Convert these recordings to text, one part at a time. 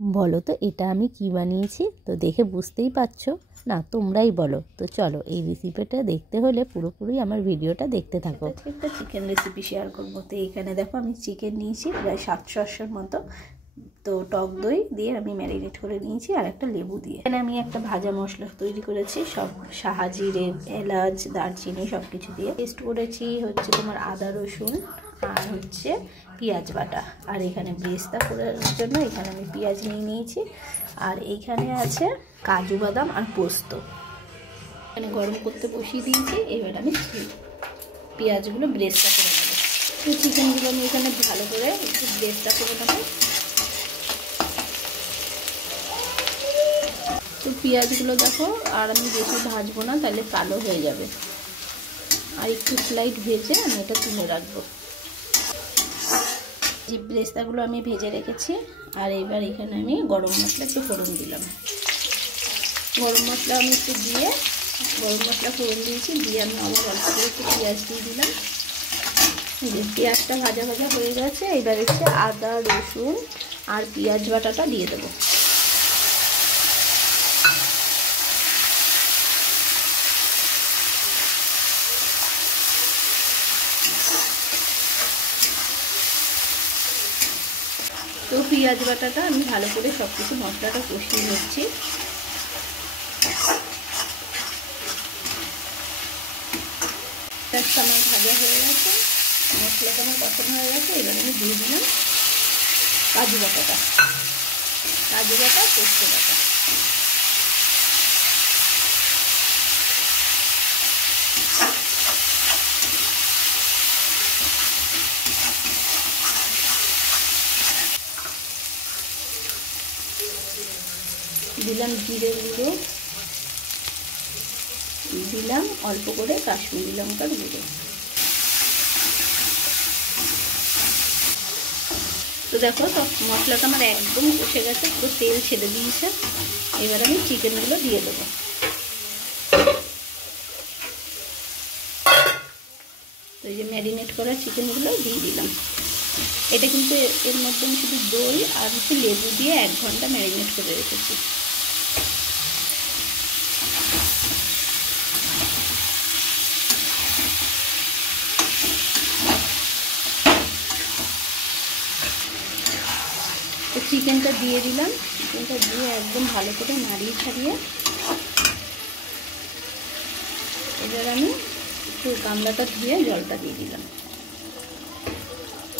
বলো তো এটা আমি কি বানিয়েছি? তো দেখে বুঝতেই পারছো না, তোমরাই বলো। তো চলো, এই রেসিপিটা দেখতে হলে পুরোপুরি আমার ভিডিওটা দেখতে থাকো। একটা চিকেন রেসিপি শেয়ার করবো। তো এখানে দেখো আমি চিকেন নিয়েছি প্রায় 700-800 মতো। তো টক দই দিয়ে আমি ম্যারিনেট করে নিয়েছি আর একটা লেবু দিয়ে। এখানে আমি একটা ভাজা মশলা তৈরি করেছি, সব সাহাজিরে, এলাচ, দারচিনি সব কিছু দিয়ে পেস্ট করেছি। হচ্ছে তোমার আদা রসুন আর হচ্ছে পেঁয়াজ বাটা। আর এখানে ব্রেস্তা করার জন্য এখানে আমি পেঁয়াজ নিয়ে নিয়েছি। আর এইখানে আছে কাজু বাদাম আর পোস্ত। এখানে গরম করতে বসিয়ে দিয়েছি। এবার আমি পেঁয়াজগুলো ব্রেস্তা করে নেবো। তো চিকেনগুলো আমি এখানে ভালো করে একটু ব্রেস্তা করে নেবো। তো পেঁয়াজগুলো দেখো, আর আমি বেশি ভাজবো না, তাহলে কালো হয়ে যাবে। আর একটু স্লাইড ভেজে আমি এটা তুলে রাখবো। যে ব্রেস্তাগুলো আমি ভেজে রেখেছি। আর এবার এখানে আমি গরম মশলা একটু ফোড়ন দিলাম। গরম মশলা আমি একটু দিয়ে গরম মশলা ফোড়ন দিয়েছি, দিয়ে আমি আবার অল্প করে একটু পেঁয়াজ দিয়ে দিলাম। যে পেঁয়াজটা ভাজা ভাজা হয়ে গেছে, এবার হচ্ছে আদা রসুন আর পেঁয়াজ বাটাটা দিয়ে দেবো। তো পেঁয়াজ বাটাটা আমি ভালো করে সব কিছু মশলাটা কষিয়ে নিচ্ছি। পেঁয়াজটা আমার ভাজা হয়ে গেছে, মশলাটা আমার কষানো হয়ে গেছে। এবার আমি দিয়ে দিলাম কাজু বাটাটা, কাজু বাটা, পোস্ত বাটা। দিলাম জিরের গুঁড়ো, দিলাম অল্প করে কাশ্মীরি লঙ্কার গুঁড়ো। তো দেখো সব মশলাটা আমার একদম কষে গেছে, পুরো তেল ছেড়ে দিয়েছে। এবার আমি চিকেনগুলো দিয়ে দেবো। তো এই যে ম্যারিনেট করা চিকেনগুলো দিয়ে দিলাম। এটা কিন্তু এর মধ্যে আমি শুধু দই আর হচ্ছে লেবু দিয়ে 1 ঘন্টা ম্যারিনেট করে রেখেছি। তো চিকেনটা দিয়ে দিলাম। চিকেনটা দিয়ে একদম ভালো করে নাড়িয়ে ছাড়িয়ে এবার আমি একটু গামলাটা ধুয়ে জলটা দিয়ে দিলাম।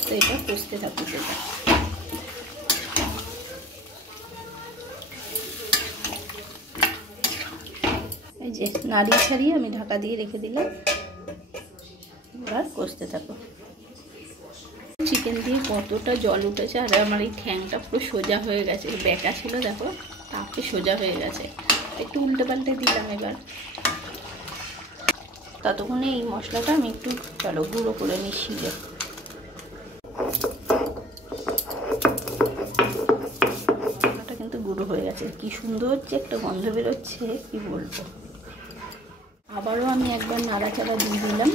তো এটা কষতে থাকুক। এটা এই যে নাড়িয়ে ছাড়িয়ে আমি ঢাকা দিয়ে রেখে দিলাম। এবার কষতে থাকো। চিকেন দিয়ে কতটা জল উঠেছে, আর আমার এই ঠ্যাংটা পুরো সোজা হয়ে গেছে। বেঁকা ছিল দেখো, তাতে সোজা হয়ে গেছে। একটু উল্টে পাল্টে দিলাম। এবার ততক্ষণে এই মশলাটা আমি একটু চলো গুঁড়ো করে মিশিয়ে। মশলাটা কিন্তু গুঁড়ো হয়ে গেছে, কি সুন্দর হচ্ছে, একটা গন্ধ বেরোচ্ছে, কি বলবো। আবারও আমি একবার নাড়াচাড়া দিয়ে দিলাম।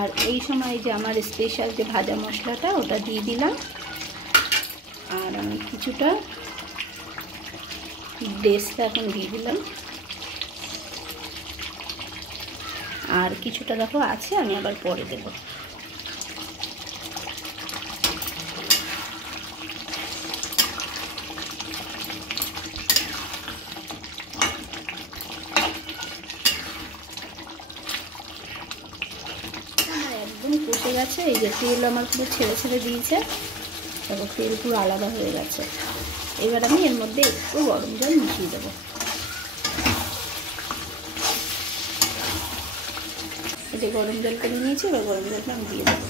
আর এই সময় যে আমার স্পেশাল যে ভাজা মশলাটা ওটা দিয়ে দিলাম। আর আমি কিছুটা ব্রেস্তা এখন দিয়ে দিলাম। আর কিছুটা দেখো আছে, আমি আবার পরে দেব। একদম কষে গেছে। এই যে তেল আমার পুরো ছেড়ে ছেড়ে দিয়েছে, দেখো তেল পুরো আলাদা হয়ে গেছে। এবার আমি এর মধ্যে একটু গরম জল মিশিয়ে দেবো। এই যে গরম জল করে নিয়েছি, এবার গরম জলটা আমি দিয়ে দেবো।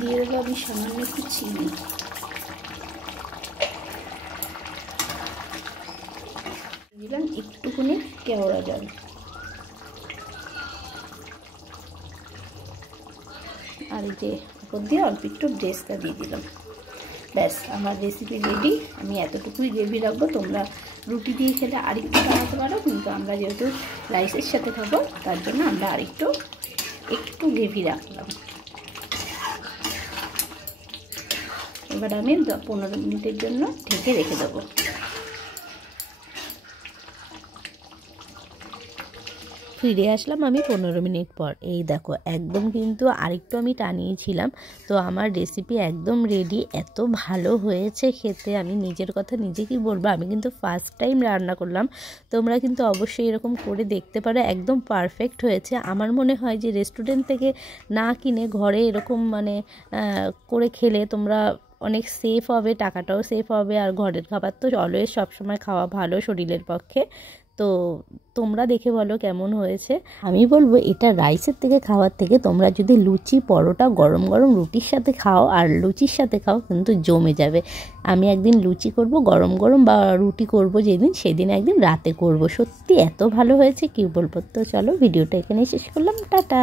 দিয়ে দেবো আমি সামান্য একটু চিনি। দিলাম একটুখানি কেওড়া জল। আর এই যে উপর দিয়ে অল্প একটু ব্রেস্তা দিয়ে দিলাম। ব্যাস আমার রেসিপি রেডি। আমি এতটুকুই গ্রেভি রাখবো, তোমরা রুটি দিয়ে খেলে আরেকটু বানাতে পারো, কিন্তু আমরা যেহেতু রাইসের সাথে খাবো তার জন্য আমরা একটু গ্রেভি রাখলাম। এবার আমি 15 মিনিটের জন্য ঢেকে রেখে দেবো। ফিরে আসলাম আমি 15 মিনিট পর। এই দেখো একদম কিন্তু আরেকটু আমি টানিয়েছিলাম। তো আমার রেসিপি একদম রেডি। এত ভালো হয়েছে খেতে, আমি নিজের কথা নিজে কি বলবো। আমি কিন্তু ফার্স্ট টাইম রান্না করলাম, তোমরা কিন্তু অবশ্যই এরকম করে দেখতে পারো। একদম পারফেক্ট হয়েছে। আমার মনে হয় যে রেস্টুরেন্ট থেকে না কিনে ঘরে এরকম মানে করে খেলে তোমরা অনেক সেফ হবে, টাকাটাও সেফ হবে। আর ঘরের খাবার তো অলওয়েজ সবসময় খাওয়া ভালো শরীরের পক্ষে। তো তোমরা দেখে বলো কেমন হয়েছে। আমি বলবো এটা রাইসের থেকে খাওয়ার থেকে তোমরা যদি লুচি পরোটা গরম গরম রুটির সাথে খাও আর লুচির সাথে খাও কিন্তু জমে যাবে। আমি একদিন লুচি করব গরম গরম, বা রুটি করব যেদিন সেদিন একদিন রাতে করব। সত্যি এত ভালো হয়েছে কি বলবো। তো চলো ভিডিওটা এখানেই শেষ করলাম, টাটা।